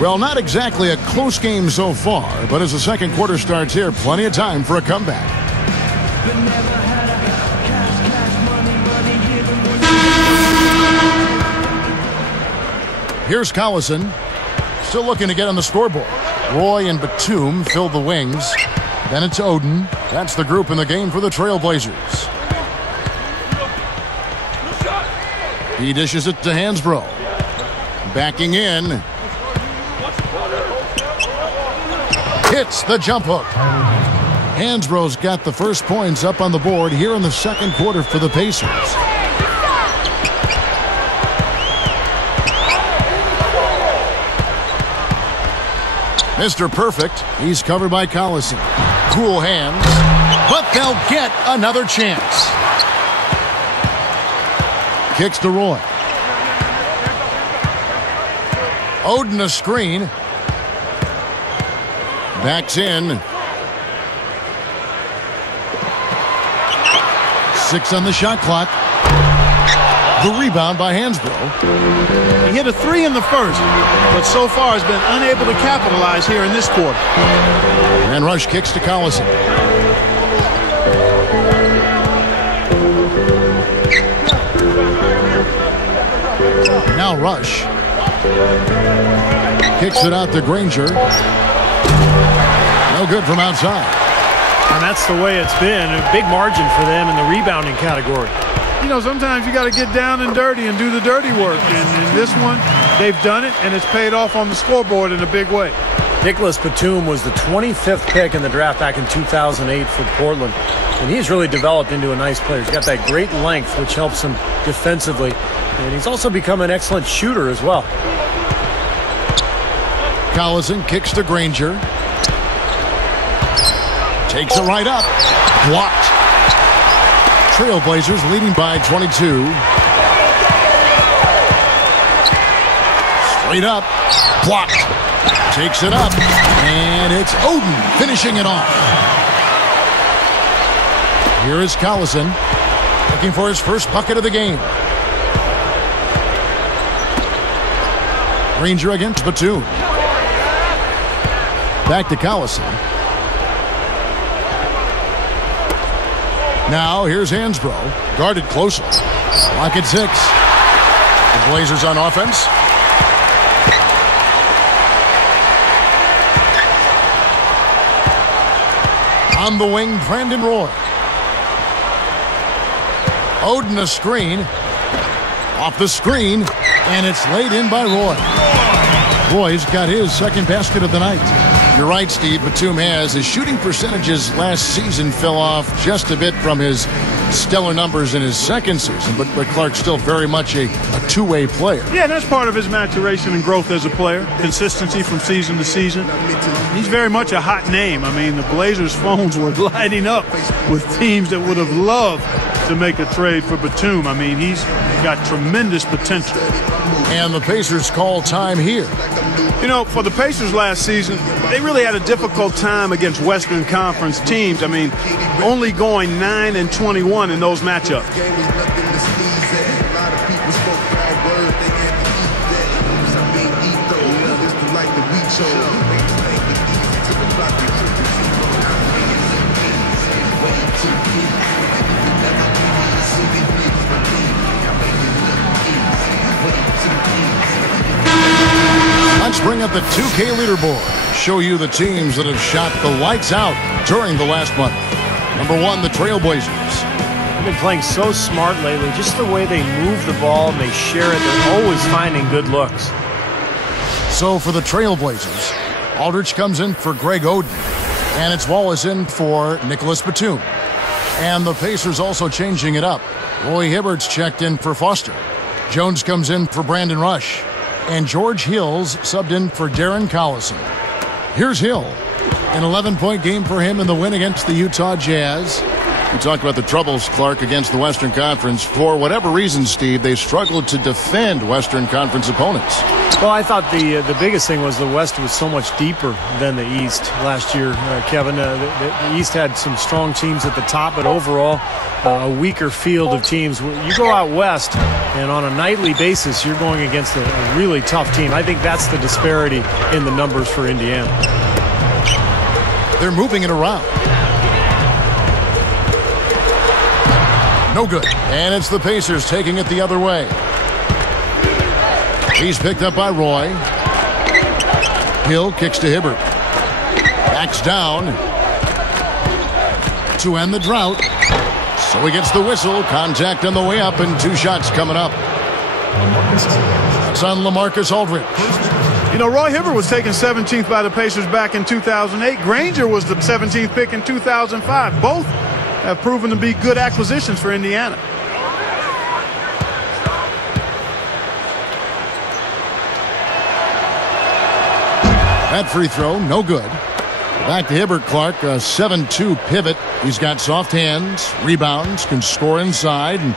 Well, not exactly a close game so far, but as the second quarter starts here, plenty of time for a comeback. Here's Collison, still looking to get on the scoreboard. Roy and Batum fill the wings. Then it's Oden. That's the group in the game for the Trailblazers. He dishes it to Hansbrough. Backing in. Hits the jump hook. Hansbrough's got the first points up on the board here in the second quarter for the Pacers. Mr. Perfect, he's covered by Collison. Cool hands, but they'll get another chance. Kicks to Roy. Oden a screen. Backs in. 6 on the shot clock. The rebound by Hansbrough. He hit a 3 in the first, but so far has been unable to capitalize here in this quarter. And Rush kicks to Collison. Now Rush. Kicks it out to Granger. No good from outside. And that's the way it's been. A big margin for them in the rebounding category. You know, sometimes you got to get down and dirty and do the dirty work. And in this one, they've done it, and it's paid off on the scoreboard in a big way. Nicholas Batum was the 25th pick in the draft back in 2008 for Portland. And he's really developed into a nice player. He's got that great length, which helps him defensively. And he's also become an excellent shooter as well. Collison kicks to Granger. Takes it right up. Blocked. Trailblazers leading by 22. Straight up. Blocked. Takes it up. And it's Oden finishing it off. Here is Collison looking for his first bucket of the game. Granger against Batum. Back to Collison. Now here's Hansbrough, guarded closely. Lock at 6. The Blazers on offense. On the wing, Brandon Roy. Oden a screen. Off the screen, and it's laid in by Roy. Roy's got his second basket of the night. You're right, Steve. Batum has. His shooting percentages last season fell off just a bit from his stellar numbers in his second season, but Clark's still very much a two-way player. Yeah, that's part of his maturation and growth as a player. Consistency from season to season. He's very much a hot name. I mean, the Blazers' phones were lighting up with teams that would have loved to make a trade for Batum. I mean, he's got tremendous potential. And the Pacers call time here. You know, for the Pacers last season, they really had a difficult time against Western Conference teams. I mean, only going 9-21 in those matchups. Let's bring up the 2K leaderboard. Show you the teams that have shot the lights out during the last month. Number 1, the Trailblazers. They've been playing so smart lately. Just the way they move the ball and they share it. They're always finding good looks. So for the Trailblazers, Aldridge comes in for Greg Oden. And it's Wallace in for Nicholas Batum. And the Pacers also changing it up. Roy Hibbert's checked in for Foster. Jones comes in for Brandon Rush. And George Hill's subbed in for Darren Collison. Here's Hill. An 11-point game for him in the win against the Utah Jazz. We talked about the troubles, Clark, against the Western Conference. For whatever reason, Steve, they struggled to defend Western Conference opponents. Well, I thought the biggest thing was the West was so much deeper than the East last year, Kevin. The East had some strong teams at the top, but overall a weaker field of teams. You go out West, and on a nightly basis, you're going against a really tough team. I think that's the disparity in the numbers for Indiana. They're moving it around. No good. And it's the Pacers taking it the other way. He's picked up by Roy. Hill kicks to Hibbert. Backs down to end the drought. So he gets the whistle. Contact on the way up, and 2 shots coming up. It's on LaMarcus Aldridge. You know, Roy Hibbert was taken 17th by the Pacers back in 2008. Granger was the 17th pick in 2005. Both have proven to be good acquisitions for Indiana. That free throw, no good. Back to Hibbert, Clark, a 7-2 pivot. He's got soft hands, rebounds, can score inside, and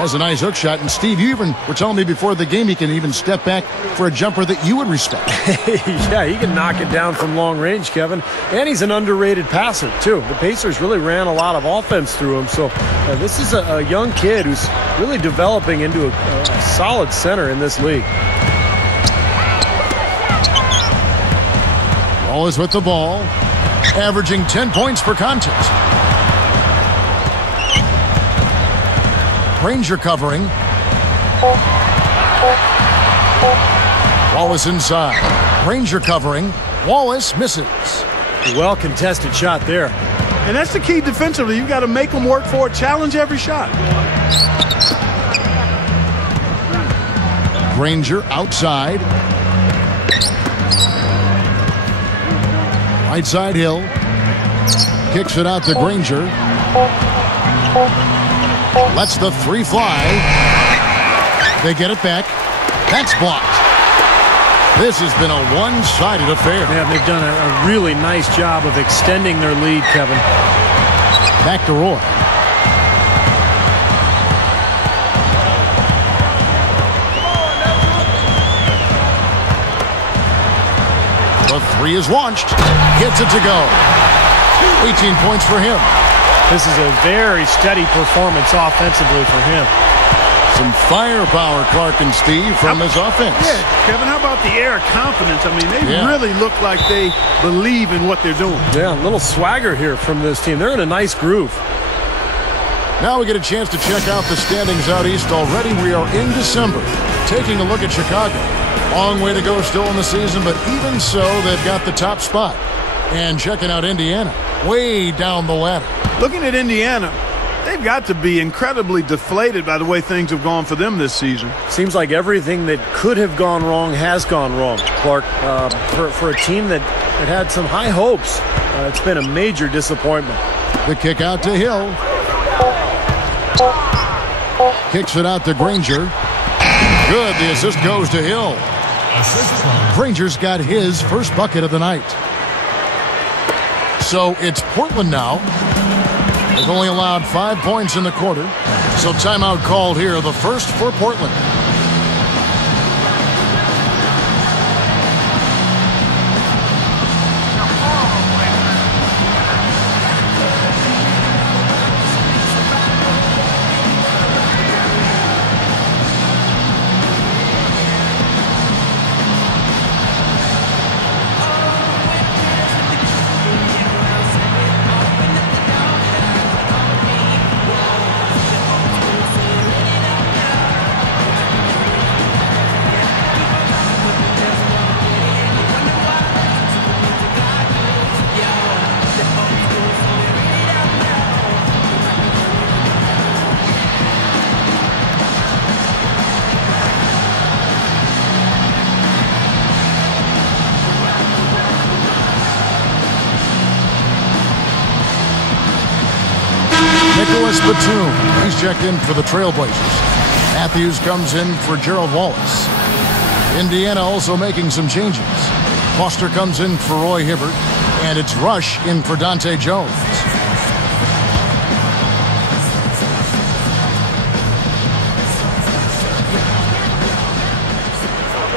has a nice hook shot. And Steve, you even were telling me before the game he can even step back for a jumper that you would respect. Yeah, he can knock it down from long range, Kevin. And he's an underrated passer, too. The Pacers really ran a lot of offense through him. So this is a young kid who's really developing into a solid center in this league. Wallace with the ball, averaging 10 points per contest. Granger covering. Wallace inside. Granger covering. Wallace misses. Well contested shot there. And that's the key defensively. You've got to make them work for it, challenge every shot. Granger outside. Right side Hill. Kicks it out to Granger. Lets the 3 fly. They get it back. That's blocked. This has been a one-sided affair. Yeah, they've done a really nice job of extending their lead, Kevin. Back to Roy. The 3 is launched. Gets it to go. 18 points for him. This is a very steady performance offensively for him. Some firepower, Clark and Steve, from his offense. Yeah, Kevin, how about the air of confidence? I mean, they really look like they believe in what they're doing. Yeah, a little swagger here from this team. They're in a nice groove. Now we get a chance to check out the standings out east already. We are in December. Taking a look at Chicago. Long way to go still in the season, but even so, they've got the top spot. And checking out Indiana, way down the ladder. Looking at Indiana, they've got to be incredibly deflated by the way things have gone for them this season. Seems like everything that could have gone wrong has gone wrong, Clark. For a team that had some high hopes, it's been a major disappointment. The kick out to Hill. Kicks it out to Granger. Good, the assist goes to Hill. Granger's got his first bucket of the night. So it's Portland now. They've only allowed 5 points in the quarter. So timeout called here, the first for Portland. Nicholas Batum, he's checked in for the Trailblazers. Matthews comes in for Gerald Wallace. Indiana also making some changes. Foster comes in for Roy Hibbert, and it's Rush in for Dante Jones.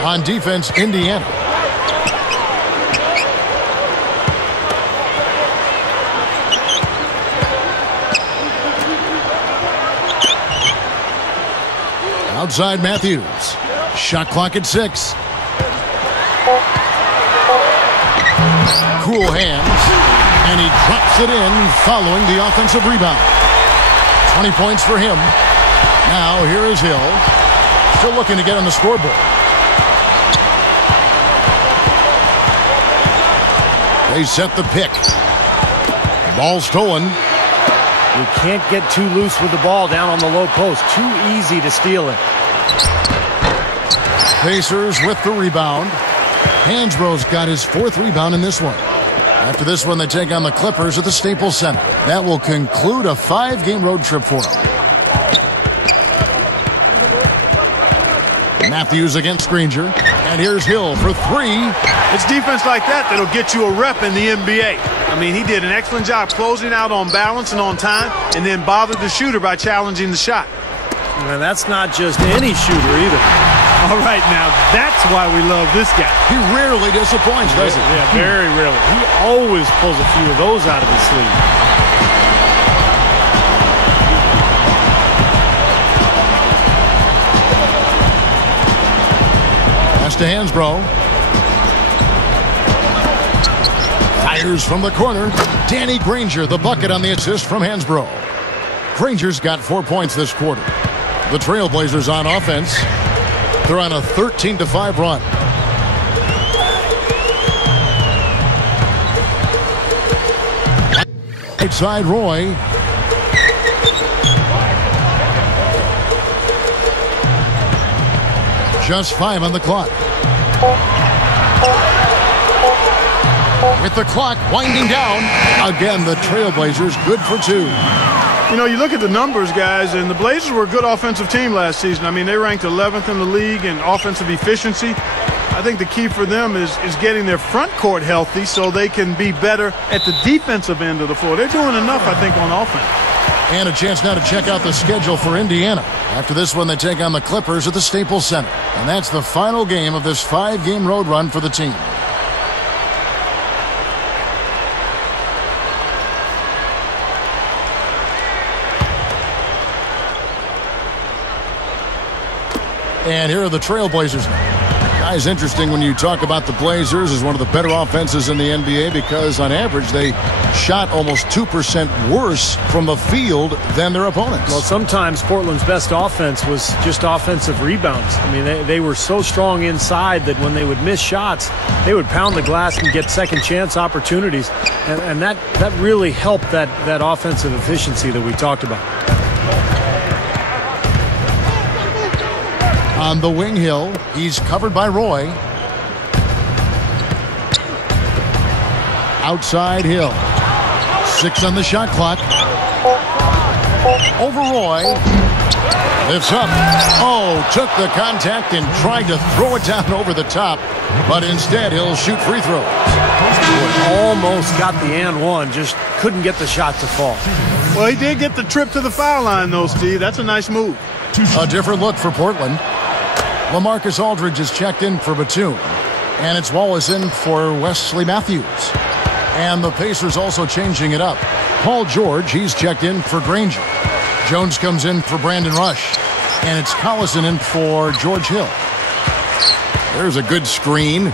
On defense, Indiana. Outside Matthews. Shot clock at 6. Cool hands. And he drops it in following the offensive rebound. 20 points for him. Now here is Hill. Still looking to get on the scoreboard. They set the pick. Ball stolen. You can't get too loose with the ball down on the low post. Too easy to steal it. Pacers with the rebound. Hansbrough's got his 4th rebound in this one. After this one, they take on the Clippers at the Staples Center. That will conclude a 5-game road trip for them. Matthews against Granger. And here's Hill for 3. It's defense like that that'll get you a rep in the NBA. I mean, he did an excellent job closing out on balance and on time, and then bothered the shooter by challenging the shot. And that's not just any shooter either. All right, now that's why we love this guy. He rarely disappoints, does he? Yeah, very rarely. He always pulls a few of those out of his sleeve. Pass to Hansbrough. Fires from the corner. Danny Granger, the bucket on the assist from Hansbrough. Granger's got 4 points this quarter. The Trailblazers on offense. They're on a 13-5 run. Right side, Roy. Just 5 on the clock. With the clock winding down, again the Trailblazers good for 2. You know, you look at the numbers, guys, and the Blazers were a good offensive team last season. I mean, they ranked 11th in the league in offensive efficiency. I think the key for them is getting their front court healthy so they can be better at the defensive end of the floor. They're doing enough, I think, on offense. And a chance now to check out the schedule for Indiana. After this one, they take on the Clippers at the Staples Center. And that's the final game of this 5-game road run for the team. And here are the Trailblazers now. Guys, interesting when you talk about the Blazers as one of the better offenses in the NBA because on average they shot almost 2% worse from the field than their opponents. Well, sometimes Portland's best offense was just offensive rebounds. I mean, they were so strong inside that when they would miss shots, they would pound the glass and get second chance opportunities. And that really helped that offensive efficiency that we talked about. On the wing, Hill. He's covered by Roy. Outside, Hill. 6 on the shot clock. Over Roy. Lifts up. Oh, took the contact and tried to throw it down over the top. But instead, he'll shoot free throws. Almost got the and one. Just couldn't get the shot to fall. Well, he did get the trip to the foul line, though, Steve. That's a nice move. A different look for Portland. LaMarcus Aldridge is checked in for Batum. And it's Wallace in for Wesley Matthews. And the Pacers also changing it up. Paul George, he's checked in for Granger. Jones comes in for Brandon Rush. And it's Collison in for George Hill. There's a good screen.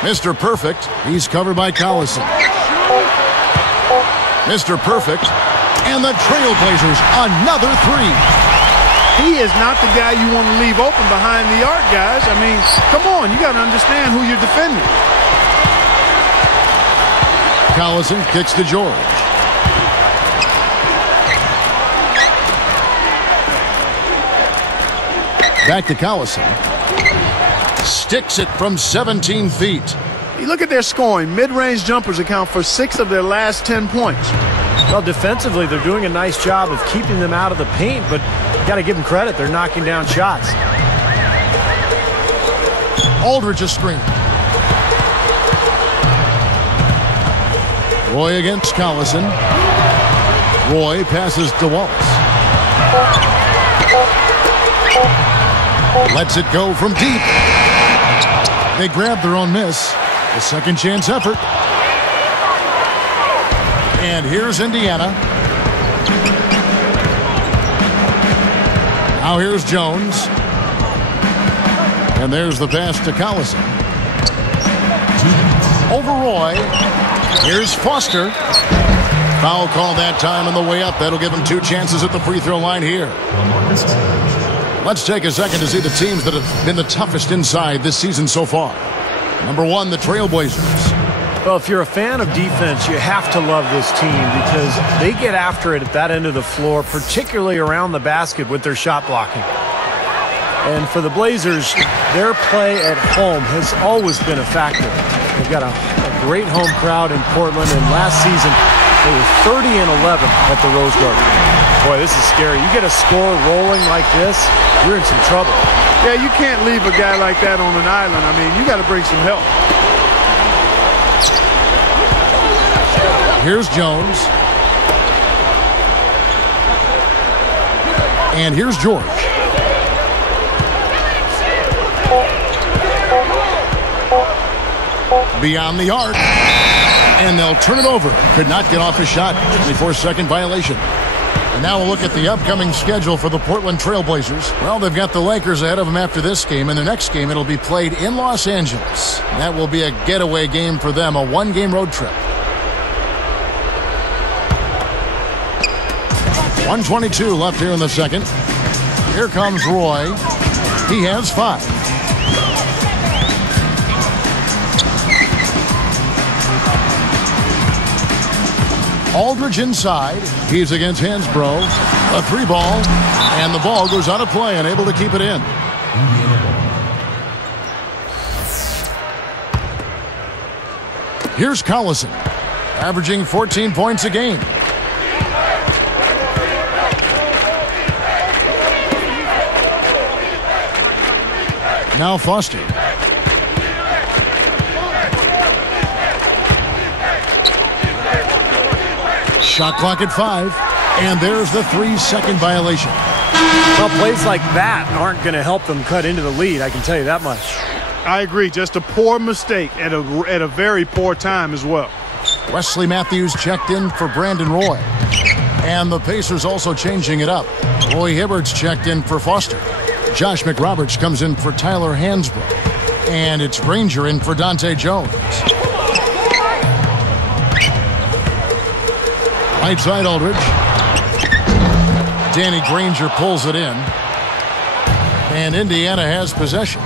Mr. Perfect, he's covered by Collison. Mr. Perfect. And the Trailblazers, another 3. He is not the guy you want to leave open behind the arc, guys. I mean, come on, you got to understand who you're defending. Collison kicks to George. Back to Collison. Sticks it from 17 feet. You look at their scoring. Mid-range jumpers account for 6 of their last 10 points. Well, defensively, they're doing a nice job of keeping them out of the paint, but you got to give them credit. They're knocking down shots. Aldridge a screen. Roy against Collison. Roy passes to Wallace. Lets it go from deep. They grab their own miss. A second chance effort. And here's Indiana. Now here's Jones. And there's the pass to Collison. Over Roy. Here's Foster. Foul call that time on the way up. That'll give him 2 chances at the free throw line here. Let's take a second to see the teams that have been the toughest inside this season so far. Number 1, the Trailblazers. Well, if you're a fan of defense, you have to love this team because they get after it at that end of the floor, particularly around the basket with their shot blocking. And for the Blazers, their play at home has always been a factor. They've got a great home crowd in Portland, and last season they were 30-11 at the Rose Garden. Boy, this is scary. You get a score rolling like this, you're in some trouble. Yeah, you can't leave a guy like that on an island. I mean, you got to bring some help. Here's Jones. And here's George. Beyond the arc. And they'll turn it over. Could not get off a shot. 24-second violation. And now we'll look at the upcoming schedule for the Portland Trailblazers. Well, they've got the Lakers ahead of them after this game. And the next game, it'll be played in Los Angeles. That will be a getaway game for them, a 1-game road trip. 1:22 left here in the second. Here comes Roy. He has 5. Aldridge inside. He's against Hansbrough. A 3-ball. And the ball goes out of play, unable to keep it in. Here's Collison, averaging 14 points a game. Now Foster. Shot clock at 5. And there's the 3-second violation. Well, plays like that aren't going to help them cut into the lead, I can tell you that much. I agree. Just a poor mistake at a very poor time as well. Wesley Matthews checked in for Brandon Roy. And the Pacers also changing it up. Roy Hibbert's checked in for Foster. Josh McRoberts comes in for Tyler Hansbrough. And it's Granger in for Dante Jones. Right side Aldridge. Danny Granger pulls it in. And Indiana has possession.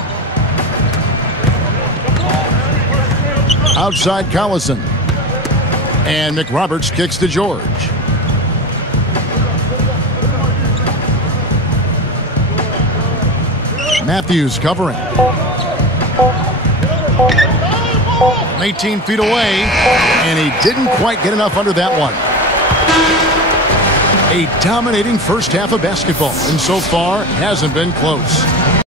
Outside Collison. And McRoberts kicks to George. Matthews covering. 18 feet away, and he didn't quite get enough under that one. A dominating first half of basketball, and so far hasn't been close.